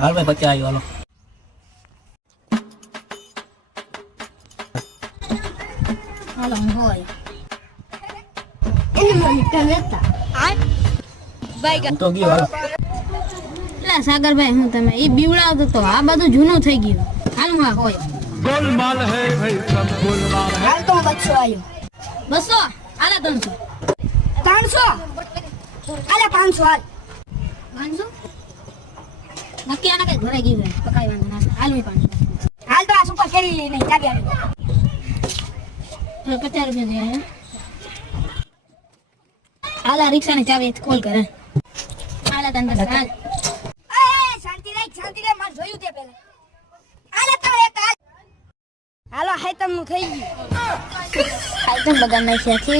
હાલ ભાઈ 50 આવ્યો હાલો. હાલો હોય એને મને કહેતા ભાઈ હું તો ગયો હાલો. એટલે સાગરભાઈ હું તમે એ બીવડાવતો તો આ બધું જૂનું થઈ ગયું. હાલ માં હોય गोलमाल है भाई सब गोलमाल है। હાલ તો 200 આવ્યો 200 આલે 300 આલે 500 હાલ 500 નક્કી આના કઈ ઘરે ગયું પકાઈ વાંધો ના હાલ મી 500 હાલ તો આ સુપર કેરી નહીં ચાબી આવી 50 રૂપિયા દે હાલ આ રિક્ષા ની ચાબી કોલ કરે હાલ તને હાલ એ શાંતિ રે માર જોયું તે પહેલા હાલ તો એક હાલો હાઈતમ નું થઈ ગયું હાઈતમ બગાડ નાખ્યા છે